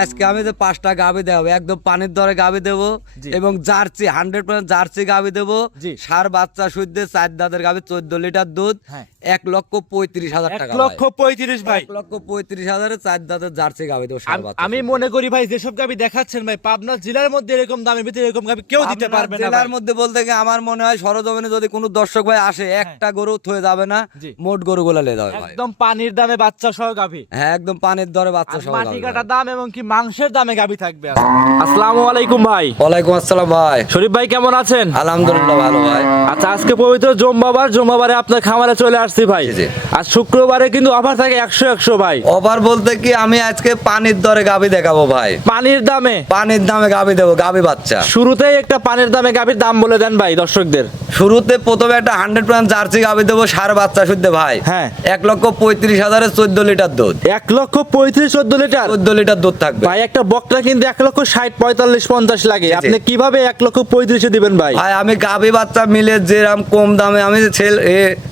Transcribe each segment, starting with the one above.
আজকে আমি যে পাঁচটা গাবি দেবো একদম পানির দরে গাবি দেবো এবং জার্সি হান্ড্রেড পার্সেন্ট জার্সি গাবি দেবো। সার বাচ্চা সুদ্ধে চার দাঁতের গাবি চোদ্দ লিটার দুধ হ্যাঁ। এক লক্ষ পঁয়ত্রিশ হাজার টাকা লক্ষ পঁয়ত্রিশ ভাই। লক্ষ পঁয়ত্রিশ হাজারে চার দাঁতের জার্সি গাবি দেবো আম- মনে করি ভাই যেসব গাবি দেখাচ্ছেন ভাই পাবনা জেলার মধ্যে এরকম দামের ভিতরে এরকম গাবি কেউ দিতে পারবে না জেলার মধ্যে বলতে গিয়ে আমার মনে হয় সরজমিনে যদি কোনো দর্শক ভাই আসে একটা গরু থয়ে যাবে না মোট গরু গুলা লে যাবে একদম পানির দামে বাচ্চা সহ গাভি হ্যাঁ একদম পানির দরে বাচ্চা সহ মাটি কাটা দাম এবং কি মাংসের দামে গাভি থাকবে আসসালামু আলাইকুম ভাই। ওয়ালাইকুম আসসালাম ভাই। শরীফ ভাই কেমন আছেন? আলহামদুলিল্লাহ ভালো ভাই। আচ্ছা আজকে পবিত্র জম্বাবার জম্বাবারে আপনার খামারে চলে আসছি ভাই। জি, জি। আর শুক্রবারে কিন্তু অফার থাকে একশো একশো ভাই। অফার বলতে কি আমি আজকে পানির দরে গাবি দেখাবো ভাই। পানির দামে? পানির দামে গাবি দেবো গাবি বাচ্চা। শুরুতেই একটা পানির দামে গাভির দাম বলে দেন ভাই দর্শকদের। শুরুতে প্রথমে একটা হান্ড্রেড পার্সেন্ট জার্সি গাবি দেবো সার বাচ্চা শুদ্ধ ভাই। হ্যাঁ। এক লক্ষ পঁয়ত্রিশ হাজারে চোদ্দ লিটার দুধ। এক লক্ষ পঁয়ত্রিশ চোদ্দ লিটার? চোদ্দ লিটার দুধ থাকবে। ভাই একটা বকটা কিন্তু এক লক্ষ ষাট পঁয়তাল্লিশ পঞ্চাশ লাগে। আপনি কীভাবে এক লক্ষ পঁয়ত্রিশে দিবেন ভাই? ভাই আমি গাবি বাচ্চা মিলে যেরাম কম দামে আমি সেল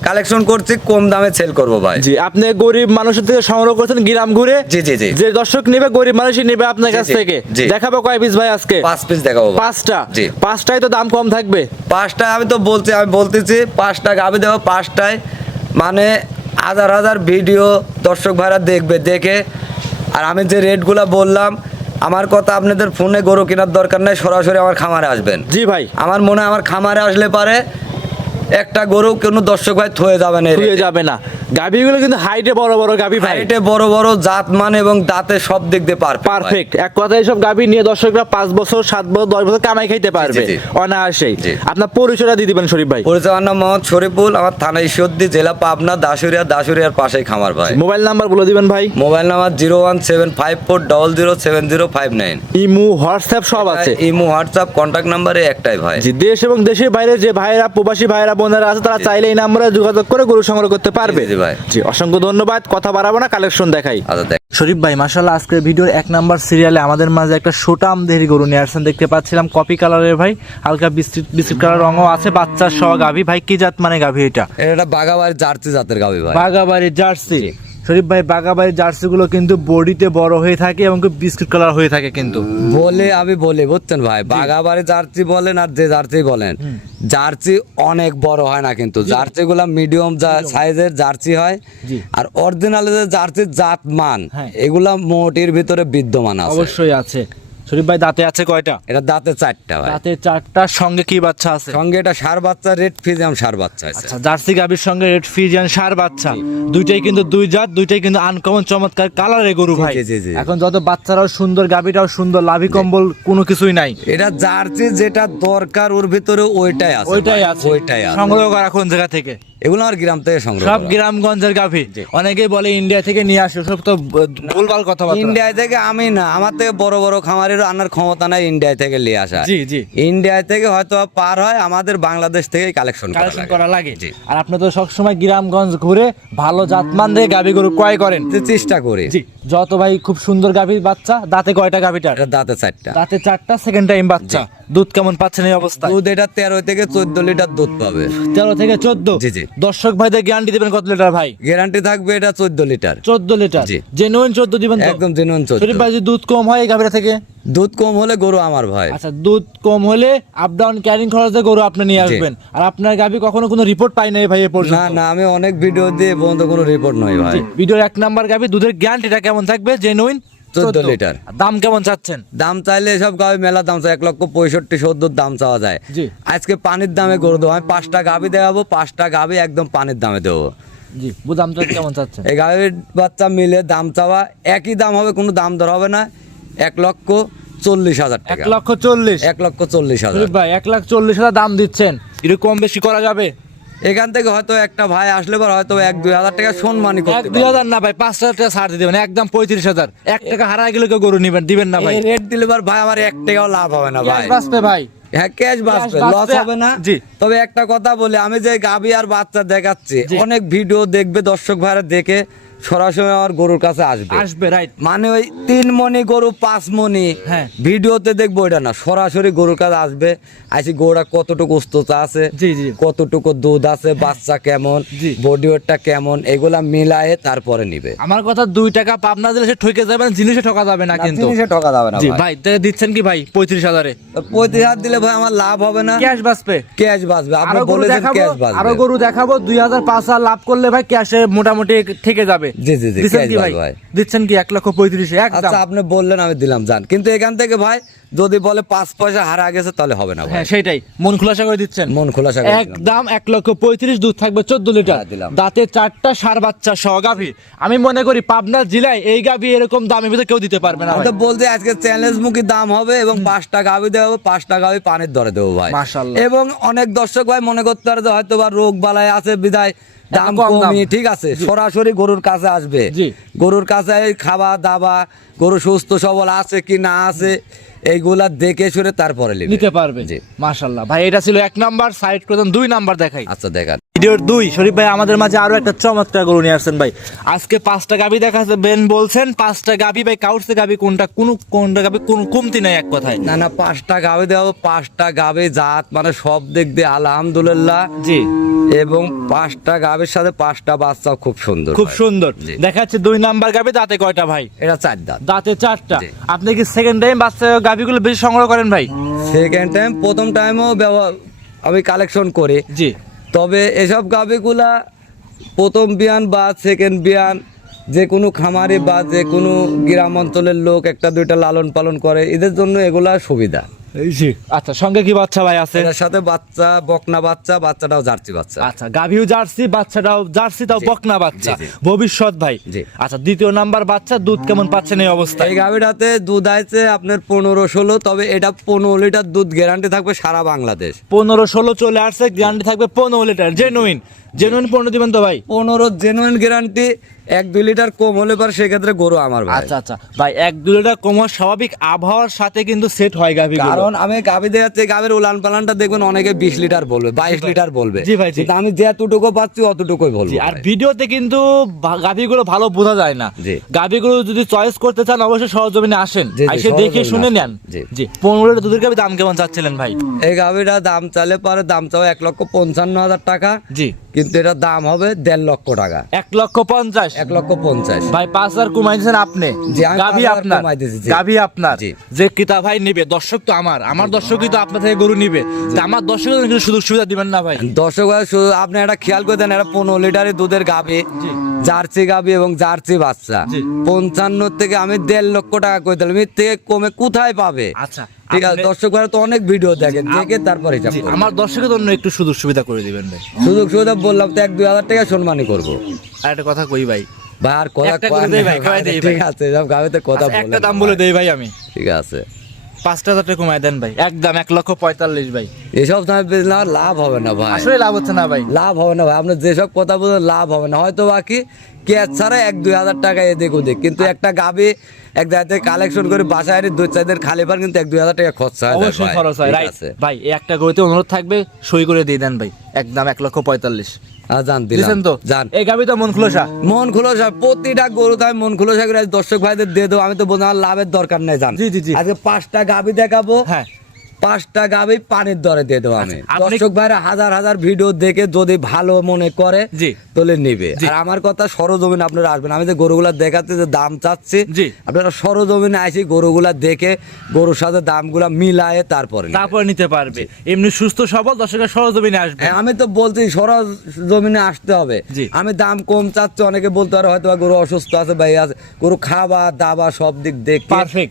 কালেকশন করছি কম দামে সেল করব ভাই। জি আপনি গরিব মানুষের থেকে সংগ্রহ করছেন গ্রাম ঘুরে। জি, জি, জি। যে দর্শক নেবে গরিব মানুষই নেবে আপনার কাছ থেকে। দেখাবো কয় পিস ভাই আজকে। পাঁচ পিস দেখাবো পাঁচটা। জি। পাঁচটায় তো দাম কম থাকবে। পাঁচটা আমি তো বলছি আমি বলতেছি পাঁচটা গাবি দেবো পাঁচটায়। মানে হাজার হাজার ভিডিও দর্শক ভাইরা দেখবে দেখে আর আমি যে রেটগুলো বললাম আমার কথা আপনাদের ফোনে গরু কেনার দরকার নাই সরাসরি আমার খামারে আসবেন। জি ভাই। আমার মনে হয় আমার খামারে আসলে পারে একটা গরু কোনো দর্শক ভাই থয়ে যাবে না ধুয়ে যাবে না। গাভিগুলো কিন্তু হাইটে বড় বড় গাভি ভাই। হাইটে বড় বড় জাত মান এবং দাঁতে সব দিক দিয়ে পারফেক্ট পারফেক্ট এক কথায় সব গাভি নিয়ে দর্শকরা পাঁচ বছর সাত বছর দশ বছর কামাই খাইতে পারবে। অনায়াসেই। আপনার পরিচয়টা দিয়ে দিবেন শরীফ ভাই। পরিচয় আমার নাম মোহাম্মদ শরীফুল আমার থানা ঈশ্বরদী জেলা পাবনা দাসুরিয়া দাসুরিয়ার পাশেই খামার ভাই। মোবাইল নাম্বার বলে দিবেন ভাই। Mobile number zero one seven five four double zero seven zero five nine. Imo WhatsApp সব আছে। ইমু হোয়াটসঅ্যাপ কন্ট্যাক্ট নাম্বারে একটাই ভাই। জি দেশ এবং দেশের বাইরে যে ভাইয়েরা প্রবাসী ভাইয়েরা বোনেরা আছে তারা চাইলে এই নাম্বারে যোগাযোগ করে গরু সংগ্রহ করতে পারবে। জি, ভাই। জি অসংখ্য ধন্যবাদ। কথা বাড়াবো না কালেকশন দেখাই। আচ্ছা দেখ। শরীফ ভাই মাসাল্লাহ আজকের ভিডিওর এক নাম্বার সিরিয়ালে আমাদের মাঝে একটা সোটাম দেহি গরু নিয়ে আসছেন। দেখতে পাচ্ছিলাম কপি কালারের ভাই। হালকা বিস্তৃত বিস্কিট কালার রঙও আছে বাচ্চার সহ গাভী। ভাই কি জাত মানে গাভী এটা? এটা বাগাবাড়ি জার্সি জাতের গাভী ভাই। বাগাবাড়ির জার্সি। শরীফ ভাই বাগাবাড়ির জার্সি গুলো কিন্তু বডিতে বড় হয়ে থাকে এবং বিস্কুট বিস্কিট কালার হয়ে থাকে কিন্তু। বলে আমি বলি বুঝছেন ভাই? বাগাবাড়ি জার্সি বলেন আর যে জার্সি বলেন জার্সি অনেক বড় হয় না কিন্তু। জার্সিগুলো মিডিয়াম সাইজের জার্সি হয়। আর অরিজিনাল যে জার্সির জাত মান হ্যাঁ। এগুলা মোটির ভিতরে বিদ্যমান আছে। অবশ্যই আছে। শরীফ ভাই দাঁতে আছে কয়টা? এটা দাঁতে চারটা ভাই। দাঁতে চারটার সঙ্গে কি বাচ্চা আছে? সঙ্গে এটা সার বাচ্চা রেড ফিজিয়াম সার বাচ্চা আছে। আচ্ছা জার্সি গাভীর সঙ্গে রেড ফিজিয়ান সার বাচ্চা। দুইটাই কিন্তু দুই জাত দুইটাই কিন্তু আনকমন চমৎকার কালারে গরু ভাই। এখন যত বাচ্চারাও সুন্দর গাভীটাও সুন্দর লাভি কম্বল কোনো কিছুই নাই। এটা জার্সি যেটা দরকার ওর ভিতরে ওইটাই আছে ওইটাই আছে। ওইটাই সংগ্রহ করা কোন জায়গা থেকে। এগুলো আমার গ্রাম থেকে সংগ্রহ সব গ্রামগঞ্জের গাভী। অনেকেই বলে ইন্ডিয়া থেকে নিয়ে আসে সব তো ভুলভাল কথা ইন্ডিয়া থেকে আমি না আমার থেকে বড় বড় খামারের আনার ক্ষমতা নাই ইন্ডিয়া থেকে নিয়ে আসা জি জি। ইন্ডিয়া থেকে হয়তো পার হয় আমাদের বাংলাদেশ থেকে কালেকশন করা কালেকশন লাগে। করা লাগে। আর আপনি তো সবসময় গ্রামগঞ্জ ঘুরে ভালো জাতমান দিয়ে গাভী গরু ক্রয় করেন। চেষ্টা করি। জি যত ভাই খুব সুন্দর গাভীর বাচ্চা দাঁতে কয়টা গাভীটার? এটা দাঁতে চারটা। দাঁতে চারটা সেকেন্ড টাইম বাচ্চা। দুধ কেমন পাচ্ছেন এই অবস্থা দুধ এটা তেরো থেকে চোদ্দ লিটার দুধ পাবে। তেরো থেকে চোদ্দ? জি, জি। দর্শক ভাইদের গ্যারান্টি দিবেন কত লিটার ভাই? গ্যারান্টি থাকবে এটা চোদ্দ লিটার। চোদ্দ লিটার? জি। জেনুইন চোদ্দ দিবেন একদম জেনুইন চোদ্দ। ভাই দুধ কম হয় এই গাভীরা থেকে? দুধ কম হলে গরু আমার ভাই। আচ্ছা দুধ কম হলে আপ ডাউন ক্যারিং খরচে গরু আপনি নিয়ে আসবেন। আর আপনার গাভী কখনো কোনো রিপোর্ট পাই নাই ভাই এ না পর্যন্ত? না আমি অনেক ভিডিও দিয়ে বন্ধ কোনো রিপোর্ট নয় ভাই। ভিডিওর এক নাম্বার গাভী দুধের গ্যারান্টিটা কেমন থাকবে? Genuine 14 litre. দাম কেমন চাচ্ছেন? দাম চাইলে এসব গাবি মেলা দাম চাই এক লক্ষ পঁয়ষট্টি সত্তর দাম চাওয়া যায়। আজকে পানির দামে গরু দেবো আমি পাঁচটা গাবি দেখাবো পাঁচটা গাবি একদম পানির দামে দেবো। জি বুঝাম কেমন চাচ্ছেন? এই গাভির বাচ্চা মিলে দাম চাওয়া একই দাম হবে কোনো দাম দর হবে না এক লক্ষ চল্লিশ হাজার এক লক্ষ চল্লিশ? এক লক্ষ চল্লিশ হাজার। ভাই এক লাখ চল্লিশ হাজার দাম দিচ্ছেন। একটু কম বেশি করা যাবে? এখান থেকে হয়তো একটা ভাই আসলে পর হয়তো এক দুই হাজার টাকা সম্মানই করতে দুই হাজার না ভাই পাঁচ হাজার টাকা ছাড় দিবেন একদম পঁয়ত্রিশ হাজার। এক টাকা হারাই গেলে কেউ গরু নিবেন দিবেন না ভাই। রেট দিলে পর ভাই আমার এক টাকাও লাভ হবে না ভাই। বাঁচবে ভাই। হ্যাঁ ক্যাশ বাঁচবে। লস হবে না। জি। তবে একটা কথা বলি আমি যে গাবি আর বাচ্চা দেখাচ্ছি অনেক ভিডিও দেখবে দর্শক ভাইরা দেখে। সরাসরি আমার গরুর কাছে আসবে। আসবে রাইট মানে ওই তিন মনি গরু পাঁচ মনি হ্যাঁ। ভিডিওতে দেখব এটা না। সরাসরি গরুর কাছে আসবে। আইসি গরুটা কতটুকু উস্ততা আছে জি, জি। কতটুকু দুধ আছে বাচ্চা কেমন বডি ওয়েটটা কেমন এগুলা মিলায়ে তারপরে নিবে। আমার কথা দুই টাকা পাবনা দিলে সে ঠকে যাবে না জিনিসে ঠকা যাবে না কিন্তু। জিনিসে ঠকা যাবে না জি ভাই। দিচ্ছেন কি ভাই? পঁয়ত্রিশ হাজারে। পঁয়ত্রিশ হাজার দিলে ভাই আমার লাভ হবে না। ক্যাশ বাঁচবে। ক্যাশ বাঁচবে। আপনি বলেছেন দেখাবো আরও গরু দেখাবো দুই হাজার পাঁচ হাজার লাভ করলে ভাই ক্যাশে মোটামুটি থেকে যাবে। জি, জি, জি, দিচ্ছেন কি ভাই? ভাই। দিচ্ছেন কি এক লক্ষ পঁয়ত্রিশ আচ্ছা আপনি বললেন আমি দিলাম যান। কিন্তু এখান থেকে ভাই যদি বলে পাঁচ পয়সা হারা গেছে তাহলে হবে না হ্যাঁ সেটাই। মন খোলাসা করে দিচ্ছেন। মন খোলাসা করে একদম এক লক্ষ পঁয়ত্রিশ দুধ থাকবে চোদ্দ লিটার। হ্যাঁ, দিলাম। দাঁতে চারটা সার বাচ্চা সহ গাভী। আমি মনে করি পাবনা জেলায় এই গাভী এরকম দামের ভিতরে কেউ দিতে পারবে না তো বলতে আজকে চ্যালেঞ্জ মুখী দাম হবে এবং পাঁচটা গাভি দেবো পাঁচটা গাভি পানির দরে দেবো ভাই। এবং অনেক দর্শক ভাই মনে করতে পারে যে হয়তো বা রোগ বালাই আছে বিদায় দাম কম ঠিক আছে? সরাসরি গরুর কাছে আসবে। গরুর কাছে খাওয়া দাওয়া গরু সুস্থ সবল আছে কি না আছে এইগুলা দেখে শুনে তারপরে নিতে পারবে। জি। মাশাল্লাহ ভাই এটা ছিল এক নাম্বার সাইড করে দুই নাম্বার দেখাই। আচ্ছা দেখান। ভিডিওর দুই শরীফ ভাই আমাদের মাঝে আরও একটা চমৎকার গরু নিয়ে আসছেন ভাই। আজকে পাঁচটা গাবি দেখাচ্ছে বেন বলছেন পাঁচটা গাবি ভাই কাউরসে গাবি কোনটা কোন কোনটা গাবি কোন কমতি নাই এক কথায়। না না পাঁচটা গাভি দেবো পাঁচটা গাভি জাত মানে সব দিক দিয়ে আলহামদুলিল্লাহ। জি। এবং পাঁচটা গাভীর সাথে পাঁচটা বাচ্চা খুব সুন্দর খুব সুন্দর। জি। দেখাচ্ছে দুই নাম্বার গাবি দাঁতে কয়টা ভাই? এটা চার দাঁত। দাঁতে চারটা। আপনি কি সেকেন্ড টাইম বাচ্চা গাবিগুলো বেশি সংগ্রহ করেন ভাই? সেকেন্ড টাইম প্রথম টাইমও ব্যবহার আমি কালেকশন করে। জি। তবে এসব গাভিগুলা প্রথম বিয়ান বা সেকেন্ড বিয়ান, যে কোনো খামারে বা যে কোনো গ্রাম অঞ্চলের লোক একটা দুইটা লালন পালন করে, এদের জন্য এগুলা সুবিধা। জি আচ্ছা সঙ্গে কি বাচ্চা ভাই আছে? এটার সাথে বাচ্চা বকনা বাচ্চা বাচ্চাটাও জার্সি বাচ্চা। আচ্ছা গাভিও জার্সি বাচ্চাটাও জার্সি তাও বকনা বাচ্চা। ভবিষ্যৎ ভাই। আচ্ছা দ্বিতীয় নাম্বার বাচ্চা দুধ কেমন পাচ্ছেন এই অবস্থায়? এই গাভিটাতে দুধ আছে আপনার পনেরো ষোলো তবে এটা পনেরো লিটার দুধ গ্যারান্টি থাকবে সারা বাংলাদেশ। পনেরো ষোলো চলে আসছে গ্যারান্টি থাকবে পনেরো লিটার। জেনুইন জেনুইন পনেরো দিবেন তো ভাই? পনেরো জেনুইন গ্যারান্টি এক দুই লিটার কম হলে পর সেক্ষেত্রে গরু আমার ভাই। আচ্ছা আচ্ছা। ভাই এক দু লিটার কমার স্বাভাবিক। আবহাওয়ার সাথে কিন্তু সেট হয় গাভি কারণ আমি গাভি দেওয়াতে গাভীর উলান পালানটা দেখবেন অনেকে বিশ লিটার বলবে বাইশ লিটার বলবে। জি ভাই। কিন্তু আমি যেটুকু পাচ্ছি অতটুকুই বলব আর ভিডিওতে কিন্তু গাভিগুলো ভালো বোঝা যায় না। গাভিগুলো যদি চয়েস করতে চান অবশ্যই সহজমিনে আসেন। এসে দেখে শুনে নেন। জি। পনেরো লিটার দুধের গাভি দাম কেমন চাচ্ছিলেন ভাই? এই গাভিটা দাম চালে পারে দাম চাও এক লক্ষ পঞ্চান্ন হাজার টাকা। জি। কিন্তু এটার দাম হবে দেড় লক্ষ টাকা। এক লক্ষ পঞ্চাশ। এক লক্ষ পঞ্চাশ। ভাই পাঁচ হাজার কমাইছেন আপনি। গাভি আপনার। গাভি আপনার। যে কিতা ভাই নিবে দর্শক তো আমার। আমার দর্শকই তো আপনার থেকে গরু নিবে। আমার দর্শক কিন্তু সুযোগ সুবিধা দিবেন না ভাই। দর্শক আপনি একটা খেয়াল করে দেন একটা পনেরো লিটারের দুধের গাভি। জার্সি গাভি এবং জার্সি বাচ্চা। পঞ্চান্ন থেকে আমি দেড় লক্ষ টাকা করে দিলাম। এর থেকে কমে কোথায় পাবে? আচ্ছা ঠিক আছে তো অনেক ভিডিও দেখেন দেখে তারপর হিসাব আমার দর্শকের জন্য একটু সুযোগ সুবিধা করে দিবেন ভাই। সুযোগ সুবিধা বললাম তো এক দুই হাজার টাকা সম্মানই করব। আর একটা কথা কই ভাই? ভাই আর কথা ঠিক আছে সব গাবিতে কথা আচ্ছা, বলে একটা দাম বলে দেই ভাই আমি। ঠিক আছে। পাঁচটা হাজার টাকা কমায় দেন ভাই। একদম এক লক্ষ পঁয়তাল্লিশ ভাই। এসব বেচলে আমার লাভ হবে না ভাই। আসলে লাভ হচ্ছে না ভাই। লাভ হবে না ভাই। আপনি যেসব কথা বলেন লাভ হবে না। হয়তো বাকি ক্যাশ ছাড়া এক দুই হাজার টাকা এদিক ওদিক কিন্তু একটা গাবি এক জায়গাতে কালেকশন করে বাসায় এনে দুই চার দিন খালি পার কিন্তু এক দুই হাজার টাকা খরচা হয় অবশ্যই। খরচ হয়। রাইট ভাই একটা গরুতে অনুরোধ থাকবে সই করে দিয়ে দেন ভাই। একদম এক লক্ষ পঁয়তাল্লিশ। জান দিলাম। তো? জান। এই গাবি তো মন খুলসা। মন প্রতিটা গরু তাই মন দর্শক ভাইদের দিয়ে দেবো। আমি তো বোঝা লাভের দরকার নাই জান। জি, জি, জি। আজকে পাঁচটা গাবি দেখাবো। হ্যাঁ। পাঁচটা গাবি পানির দরে দিয়ে দেবো আমি। আচ্ছা, দর্শক ভাইরা হাজার হাজার ভিডিও দেখে যদি ভালো মনে করে। তোলে নিবে। আর আমার কথা সরজমিনে আপনারা আসবেন। আমি যে গরুগুলা দেখাতে যে দাম চাচ্ছি আপনারা সরজমিনে আসি গরুগুলা দেখে গরুর সাথে দামগুলা মিলায়ে তারপরে। তারপর নিতে পারবে। এমনি সুস্থ সবল দর্শকের সরজমিনে আসবে। হ্যাঁ, আমি তো বলছি সরজ জমিনে আসতে হবে। আমি দাম কম চাচ্ছি অনেকে বলতে পারে হয়তো গরু অসুস্থ আছে ভাই আছে গরু খাওয়া দাবা সব দিক দেখে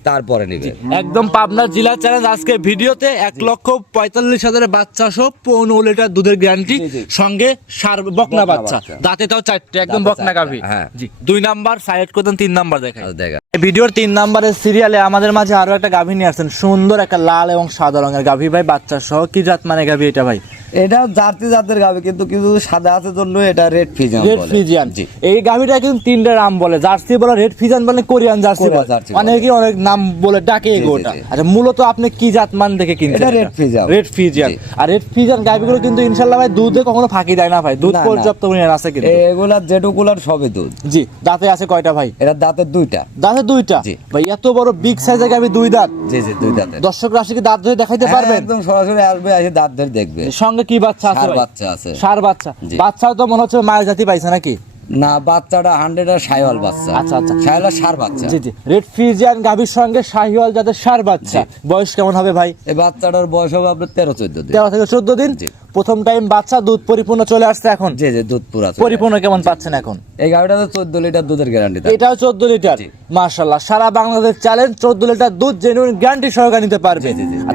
তারপরে নিবে। একদম পাবনা জেলা চ্যালেঞ্জ আজকে ভিডিওতে এক লক্ষ পঁয়তাল্লিশ হাজারের বাচ্চা সহ পনেরো লিটার দুধের গ্যারান্টি। সঙ্গে সার বকনা বাচ্চা। দাঁতে তাও চারটে একদম বকনা চারটে, হ্যাঁ। জি দুই নাম্বার সাইড করতেন তিন নাম্বার দেখা আচ্ছা, দেখা ভিডিওর তিন নম্বরের সিরিয়ালে আমাদের মাঝে আরও একটা গাভী নিয়ে আসছেন। সুন্দর একটা লাল এবং সাদা রঙের গাভী। ভাই বাচ্চা সহ কি জাত মানে গাভী এটা ভাই? এটা জাতি জাতের গাবে কিন্তু কিছু সাদা আছে জন্য এটা রেড ফিজাম রেড ফিজিয়ান জি। এই গাভীটা কিন্তু তিনটা নাম বলে। জার্সি বলে রেড ফিজিয়ান বলে কোরিয়ান জার্সি বলে। জার্সি মানে কি অনেক নাম বলে ডাকে জি, এগোটা আচ্ছা মূলত আপনি কি জাত মান দেখে কিনছেন এটা red Fijian। রেড ফিজিয়ান আর রেড ফিজিয়ান গাভীগুলো কিন্তু ইনশাআল্লাহ ভাই দুধে কখনো ফাঁকি দেয় না ভাই। দুধ। পর্যাপ্ত পরিমাণে আছে কিন্তু। এগুলা যেটুকুলার সবই দুধ। জি দাঁতে আছে কয়টা ভাই? এটা দাঁতের দুইটা। দাঁতে দুইটা। ভাই এত বড় বিগ সাইজের গাভী দুই দাঁত। জি জি দুই দাঁত দর্শক রাশিকে দাঁত ধরে দেখাইতে পারবে পারবেন? একদম সরাসরি আসবে এসে দাঁত ধরে দেখবে। সঙ্গে কি বাচ্চা আছে? বাচ্চা আছে। সার বাচ্চা। জি। বাচ্চাও তো মনে হচ্ছে মায়ের জাতি পাইছে নাকি? না বাচ্চাটা হান্ড্রেড আর সাইওয়াল বাচ্চা। আচ্ছা, আচ্ছা। সাইওয়াল সার বাচ্চা। জি জি। রেড ফিজিয়ান গাভীর সঙ্গে শাহিওয়াল যাদের ষাঁড় বাচ্চা। বয়স কেমন হবে ভাই? এই বাচ্চাটার বয়স হবে আপনার তেরো চোদ্দ দিন। তেরো থেকে চোদ্দ দিন? প্রথম টাইম বাচ্চা দুধ পরিপূর্ণ চলে আসছে এখন? জি জি দুধ পুরা পরিপূর্ণ কেমন পাচ্ছেন এখন? এই গাড়িটা তো চোদ্দ লিটার দুধের গ্যারান্টি এটাও চোদ্দ লিটার। জি। মার্শাল্লাহ সারা বাংলাদেশ চ্যালেঞ্জ চোদ্দ লিটার দুধ জেনুইন গ্যারান্টি সহকারে নিতে পারবে।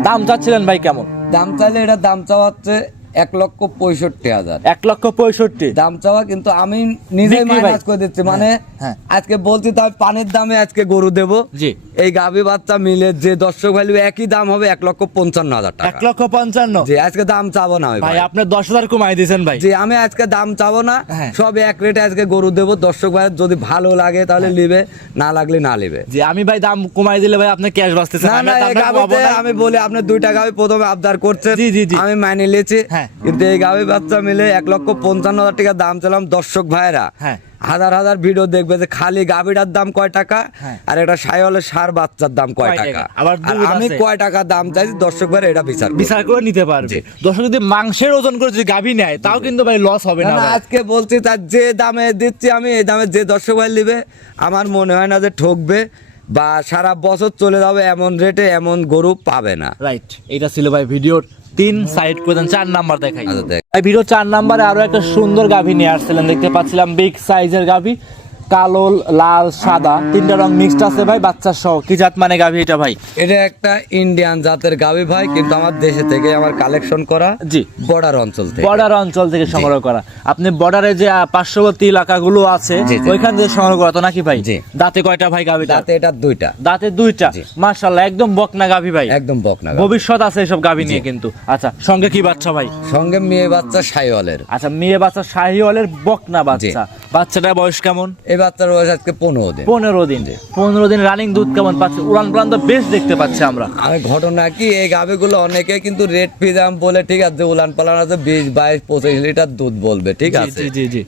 দাম চাচ্ছিলেন ভাই কেমন? দাম চাইলে এটা দাম চাওয়া হচ্ছে এক লক্ষ পঁয়ষট্টি হাজার। এক লক্ষ পঁয়ষট্টি। দাম চাওয়া কিন্তু আমি নিজেই মাইনাস করে দিচ্ছি। মানে হ্যাঁ। আজকে বলছি পানির দামে আজকে গরু দেব। জি। এই গাভী বাচ্চা মিলে যে দর্শক ভ্যালু একই দাম হবে এক লক্ষ পঞ্চান্ন হাজার এক লক্ষ পঞ্চান্ন। জি আজকে দাম চাবো না ভাই আপনি দশ হাজার কমাই দিয়েছেন ভাই। জি আমি আজকে দাম চাবো না। হ্যাঁ। সব এক রেটে আজকে গরু দেবো। দর্শক ভাই যদি ভালো লাগে তাহলে হ্যাঁ। নিবে না লাগলে না নিবে। জি আমি ভাই দাম কমাই দিলে ভাই আপনি ক্যাশ বাঁচতেছেন না আমি না। আমি বলি আপনি দুই টাকা প্রথমে আবদার করছেন। জি, জি, জি। আমি মাইনে নিয়েছি। হ্যাঁ। কিন্তু এই গাভি বাচ্চা মিলে এক লক্ষ পঞ্চান্ন হাজার টাকা দাম চালাম দর্শক ভাইরা হ্যাঁ। হাজার হাজার ভিডিও দেখবে যে খালি গাভিটার দাম কয় টাকা হ্যাঁ। আর এটা সাইওয়ালের সার বাচ্চার দাম কয় টাকা? আবার আমি কয় টাকা দাম চাইছি দর্শক ভাইরা এটা বিচার বিচার করে নিতে পারবে। দর্শক যদি মাংসের ওজন করে যদি গাভী নেয় তাও কিন্তু ভাই লস হবে না ভাই। আজকে বলছি তার যে দামে দিচ্ছি আমি এই দামে যে দর্শক ভাই নিবে আমার মনে হয় না যে ঠকবে বা সারা বছর চলে যাবে এমন রেটে এমন গরু পাবে না। রাইট এটা ছিল ভাই ভিডিওর তিন সাইড করে দেন চার নাম্বার দেখাই আচ্ছা, দেখ। ভিডিও চার নাম্বারে আরও একটা সুন্দর গাভী নিয়ে আসছিলেন দেখতে পাচ্ছিলাম বিগ সাইজের গাভী কালো লাল সাদা তিনটা রং মিক্সড আছে ভাই বাচ্চা সহ। কি জাত মানে গাভী এটা ভাই? এটা একটা ইন্ডিয়ান জাতের গাভী ভাই কিন্তু আমার দেশে থেকে আমার কালেকশন করা জি। বর্ডার অঞ্চল থেকে। বর্ডার অঞ্চল থেকে সংগ্রহ করা। আপনি বর্ডারে যে পার্শ্ববর্তী এলাকাগুলো আছে। ওইখান থেকে সংগ্রহ করা তো নাকি ভাই? জি। দাঁতে কয়টা ভাই গাভীটা? দাঁতে এটা দুইটা। দাঁতে দুইটা? জি। মার্শাল্লাহ একদম বকনা গাভী ভাই। একদম বকনা ভবিষ্যৎ আছে এসব গাভী নিয়ে কিন্তু। আচ্ছা সঙ্গে কি বাচ্চা ভাই? সঙ্গে মেয়ে বাচ্চা সাইওয়ালের আচ্ছা মেয়ে বাচ্চা শাহিওয়ালের বকনা বাচ্চা। বাচ্চাটা বয়স কেমন? এই বাচ্চার বয়স আজকে পনেরো দিন। পনেরো দিন। পনেরো দিন রানিং দুধ কেমন পাচ্ছে? উড়ান প্রান্ত বেশ দেখতে পাচ্ছি আমরা। আমি ঘটনা কি এই গাভীগুলো অনেকে কিন্তু রেড ফিজাম বলে ঠিক আছে উলান পালান আছে বিশ বাইশ পঁচিশ লিটার দুধ বলবে ঠিক আছে।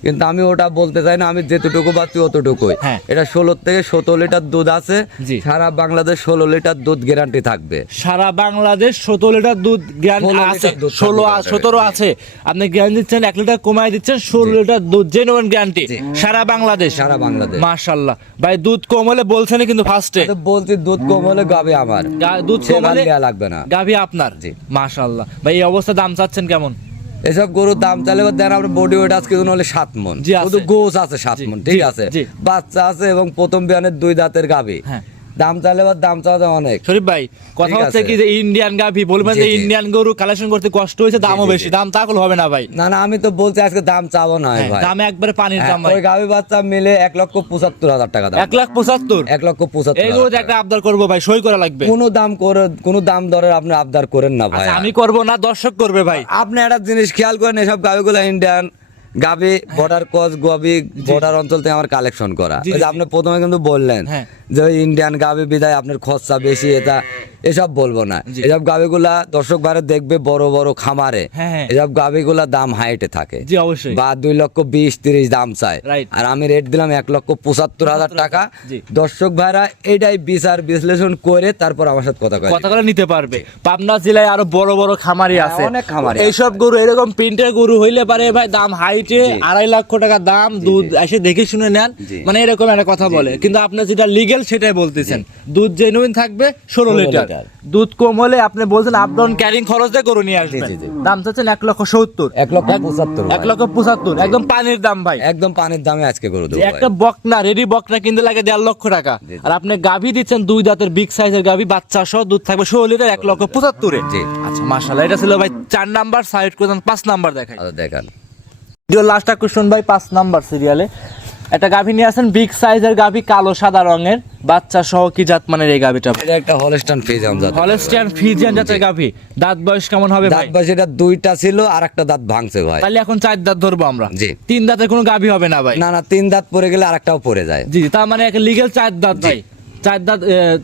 কিন্তু আমি ওটা বলতে চাই না আমি যেতটুকু পাচ্ছি অতটুকুই। হ্যাঁ। এটা ষোলো থেকে সতেরো লিটার দুধ আছে। সারা বাংলাদেশ ষোলো লিটার দুধ গ্যারান্টি থাকবে। সারা বাংলাদেশ সতেরো লিটার দুধ 16 আছে ষোলো সতেরো আছে। আপনি জ্ঞান দিচ্ছেন এক লিটার কমায় দিচ্ছেন ষোলো লিটার দুধ জেনুইন গ্যারান্টি সারা বাংলাদেশ। সারা বাংলাদেশ। মাশাল্লাহ। ভাই দুধ কম হলে বলছেন কিন্তু ফার্স্টে বলছি দুধ কম হলে গাবে আমার। দুধ কম হলে লাগবে না। গাভী আপনার? জি। মাশাল্লাহ। ভাই এই অবস্থা দাম চাচ্ছেন কেমন? এসব গরুর দাম চালে দেন বডি ওয়েট আজকে হলে সাত মন শুধু গোস আছে সাত মন ঠিক আছে? বাচ্চা আছে এবং প্রথম বিয়ানের দুই দাঁতের গাভী হ্যাঁ। দাম চাইলে এবার দাম চাওয়া যায় অনেক। শরীফ ভাই কথা হচ্ছে কি যে ইন্ডিয়ান গাভী বলবেন যে ইন্ডিয়ান গরু কালেকশন করতে কষ্ট হয়েছে দামও বেশি দাম তা হবে না ভাই। না না আমি তো বলছি আজকে দাম চাবো না হ্যাঁ, ভাই। দামে একবারে পানির হ্যাঁ, দাম ভাই। ওই গাভী বাচ্চা মিলে এক লক্ষ পঁচাত্তর হাজার টাকা দাম। এক লাখ পঁচাত্তর? এক লক্ষ পঁচাত্তর এই গরুতে একটা আবদার করব ভাই সই করা লাগবে। কোনো দাম করে কোনো দাম দরের আপনি আবদার করেন না ভাই। আচ্ছা, আমি করব না দর্শক করবে ভাই। আপনি একটা জিনিস খেয়াল করেন এসব গাভিগুলো ইন্ডিয়ান গাভি বর্ডার কস গাভি বর্ডার অঞ্চল থেকে আমার কালেকশন করা। আপনি প্রথমে কিন্তু বললেন হ্যাঁ। যে ইন্ডিয়ান গাভি বিদায় আপনার খরচা বেশি এটা এসব বলব না। এসব গাভিগুলা দর্শক বারে দেখবে বড় বড় খামারে। হ্যাঁ, হ্যাঁ। এসব গাভিগুলা দাম হাইটে থাকে। বা দুই লক্ষ বিশ তিরিশ দাম চায়। আর আমি রেট দিলাম এক লক্ষ পঁচাত্তর হাজার টাকা। দর্শক ভাইরা এটাই বিচার বিশ্লেষণ করে তারপর আমার সাথে কথা কথা করে নিতে পারবে। পাবনা জেলায় আরও বড় বড় খামারি হ্যাঁ, আছে। অনেক খামারি এইসব গরু এরকম প্রিন্টের গরু হইলে পারে ভাই দাম হাইটে আড়াই লক্ষ টাকা দাম দুধ এসে দেখে শুনে নেন। মানে এরকম একটা কথা বলে। কিন্তু আপনার যেটা লিগেল সেটাই বলতেছেন। দুধ জেনুইন থাকবে ষোলো লিটার। দুধ কম হলে আপনি বলছেন আপ ডাউন ক্যারিং খরচ দিয়ে গরু নিয়ে আসবেন। দাম চাচ্ছেন এক লক্ষ সত্তর। এক লক্ষ পঁচাত্তর এক লক্ষ পঁচাত্তর। একদম পানির দাম ভাই। একদম পানির দামে আজকে করে দেবো একটা বকনা রেডি বকনা কিনতে লাগে দেড় লক্ষ টাকা। আর আপনি গাভী দিচ্ছেন দুই দাঁতের বিগ সাইজের গাভী বাচ্চা সহ দুধ থাকবে ষোলো লিটার এক লক্ষ পঁচাত্তরে। আচ্ছা মাসাল্লাহ এটা ছিল ভাই চার নাম্বার সাইড করে পাঁচ নাম্বার দেখাই। আচ্ছা, দেখান। ভিডিও লাস্ট আকর্ষণ ভাই পাঁচ নাম্বার সিরিয়ালে একটা গাভী নিয়ে আসেন বিগ সাইজের গাভী কালো সাদা রঙের। বাচ্চা সহ কি জাত মানের এই গাভীটা? এটা একটা হলস্টান ফিজিয়ান জাত হলস্টান ফিজিয়ান জাতের গাভী। দাঁত বয়স কেমন হবে ভাই? দাঁত বয়স এটা দুইটা ছিল আর একটা দাঁত ভাঙছে ভাই। তাহলে এখন চার দাঁত ধরবো আমরা। জি। তিন দাঁতের কোনো গাভী হবে না ভাই। না না তিন দাঁত পড়ে গেলে আরেকটাও পড়ে যায়। জি তার মানে একটা লিগেল চার দাঁত ভাই। চার দাঁত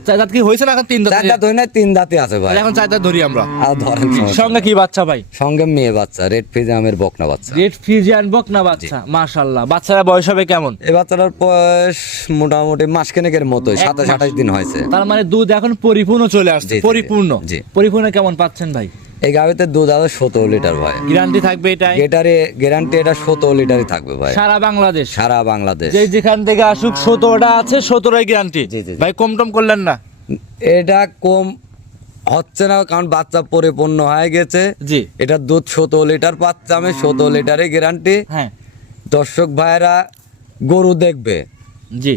চার দাঁত কি হয়েছে না এখন তিন দাঁত চার দাঁত হয় না তিন দাঁতে আছে ভাই। এখন চার দাঁত ধরি আমরা। আর ধরেন সঙ্গে কি বাচ্চা ভাই? সঙ্গে মেয়ে বাচ্চা রেড ফিজিয়ামের বকনা বাচ্চা। রেড ফিজিয়ান বকনা বাচ্চা মাশাআল্লাহ। বাচ্চারা বয়স হবে কেমন? এই বাচ্চাটার বয়স মোটামুটি মাসখানেকের মতো সাতাশ। আঠাশ দিন হয়েছে। তার মানে দুধ এখন পরিপূর্ণ চলে আসছে। পরিপূর্ণ। পরিপূর্ণ কেমন পাচ্ছেন ভাই? এই গাড়িতে দুধ আছে সতেরো লিটার ভাই। গ্যারান্টি থাকবে এটাই? গেটারে গ্যারান্টি এটা সতেরো লিটারই থাকবে ভাই। সারা বাংলাদেশ? সারা বাংলাদেশ। যে যেখান থেকে আসুক সতেরোটা আছে সতেরোই গ্যারান্টি। ভাই কম টম করলেন না? এটা কম হচ্ছে না কারণ বাচ্চা পরিপূর্ণ হয়ে গেছে। জি। এটা দুধ সতেরো লিটার পাচ্ছে আমি সতেরো লিটারে গ্যারান্টি হ্যাঁ। দর্শক ভাইরা গরু দেখবে। জি।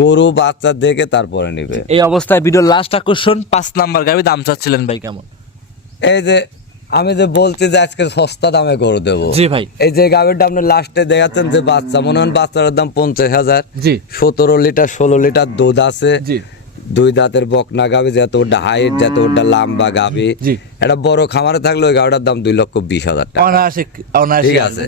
গরু বাচ্চা দেখে তারপরে নিবে। এই অবস্থায় ভিডিওর লাস্ট আকর্ষণ পাঁচ নাম্বার গাবি দাম চাচ্ছিলেন ভাই কেমন? এই যে আমি যে বলছি যে আজকে সস্তা দামে করে দেব। জি ভাই। এই যে গাভীরটা আপনি লাস্টে দেখাচ্ছেন যে বাচ্চা মনে হন বাচ্চার দাম পঞ্চাশ হাজার। জি। সতেরো লিটার ষোলো লিটার দুধ আছে। জি। দুই দাঁতের বকনা গাভী যত ওটা হাইট যত ওটা লাম্বা গাভী জি। এটা বড় খামারে থাকলে ওই গাভীটার দাম দুই লক্ষ বিশ হাজার টাকা। ঠিক আছে?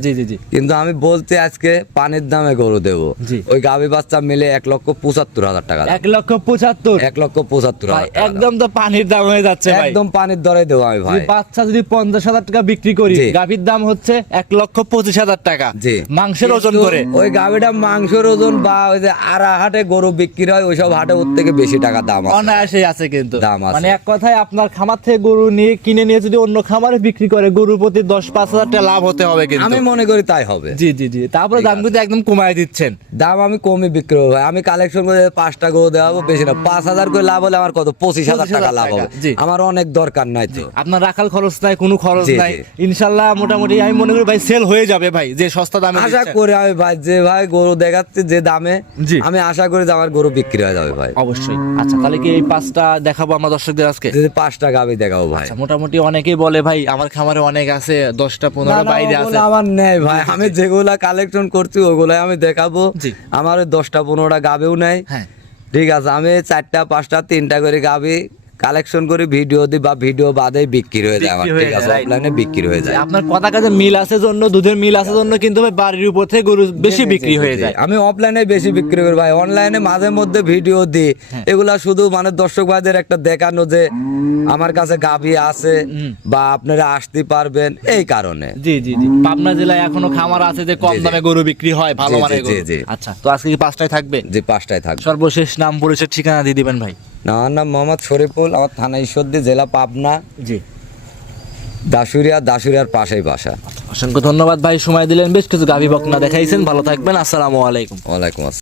কিন্তু আমি বলছি আজকে পানির দামে গরু দেবো। ওই গাভী বাচ্চা মিলে এক লক্ষ পঁচাত্তর হাজার টাকা এক লক্ষ পঁচাত্তর? এক লক্ষ পঁচাত্তর। একদম তো পানির দাম হয়ে যাচ্ছে একদম পানির দরে দেবো আমি ভাই। বাচ্চা যদি পঞ্চাশ হাজার টাকা বিক্রি করি। গাভীর দাম হচ্ছে এক লক্ষ পঁচিশ হাজার টাকা। জি। মাংসের ওজন করে ওই গাভীটা মাংসের ওজন বা ওই যে আড়া হাটে গরু বিক্রি হয় ওইসব হাটে ওর থেকে বেশি টাকা দাম আছে। অনায়াসে আছে কিন্তু। দাম আছে। মানে এক কথায় আপনার খামার থেকে গরু নিয়ে কিনে নিয়ে যদি অন্য খামারে বিক্রি করে গরুর প্রতি দশ পাঁচ হাজার টাকা লাভ হতে হবে কিন্তু। আমি মনে করি তাই হবে। জি জি জি। তারপরে দাম কিন্তু একদম কমায় দিচ্ছেন। দাম আমি কমই বিক্রি করব আমি কালেকশন করে পাঁচটা গরু দেওয়াবো বেশি না। পাঁচ হাজার করে লাভ হলে আমার কত? পঁচিশ হাজার টাকা লাভ হবে। আমার অনেক দরকার নাই তো। আপনার রাখাল খরচ নাই কোনো খরচ নাই। ইনশাল্লাহ মোটামুটি আমি মনে করি ভাই সেল হয়ে যাবে ভাই যে সস্তা দামে আশা। করি আমি ভাই যে ভাই গরু দেখাচ্ছে যে দামে। আমি আশা করি যে আমার গরু বিক্রি হয়ে যাবে ভাই। অবশ্যই। আচ্ছা তাহলে কি এই পাঁচটা দেখাবো আমার দর্শকদের আজকে? যদি পাঁচটা গাবি দেখাবো ভাই। আচ্ছা, মোটামুটি অনেকেই বলে ভাই আমার খামারে অনেক আছে দশটা পনেরো বাইরে আছে। আমার নেই ভাই। আমি যেগুলা কালেকশন করছি ওগুলাই আমি দেখাবো। জি। আমার দশটা পনেরোটা গাবেও নেই। হ্যাঁ। ঠিক আছে আমি চারটা পাঁচটা তিনটা করে গাবি। কালেকশন করে ভিডিও দিই বা ভিডিও বাদে বিক্রি হয়ে যায় আমার ঠিক আছে? অফলাইনে বিক্রি হয়ে যায়। আপনার কথা কাজে মিল আছে জন্য দুধের মিল আছে জন্য কিন্তু ভাই বাড়ির উপর থেকে গরু বেশি বিক্রি হয়ে যায়। আমি অফলাইনে বেশি বিক্রি করি ভাই। অনলাইনে মাঝে মধ্যে ভিডিও দিই। হ্যাঁ। এগুলা শুধু মানে দর্শক ভাইদের একটা দেখানো যে আমার কাছে গাভী আছে বা আপনারা আসতে পারবেন এই কারণে। জি জি জি। পাবনা জেলায় এখনও খামার আছে যে কম জি, জি। দামে গরু বিক্রি হয় ভালো জি, জি, মানের জি, গরু আচ্ছা তো আজকে কি পাঁচটায় থাকবে? যে পাঁচটায় থাকবে। সর্বশেষ নাম পরিচয় ঠিকানা দিয়ে দিবেন ভাই। না, নাম মোহাম্মদ শরীফুল। আমার থানা ঈশ্বরদী জেলা পাবনা। জি। দাসুরিয়া দাসুরিয়ার পাশেই বাসা। অসংখ্য ধন্যবাদ ভাই সময় দিলেন বেশ কিছু গাভী বকনা দেখাইছেন ভালো থাকবেন আসসালামু আলাইকুম। ওয়ালাইকুম আসসালাম।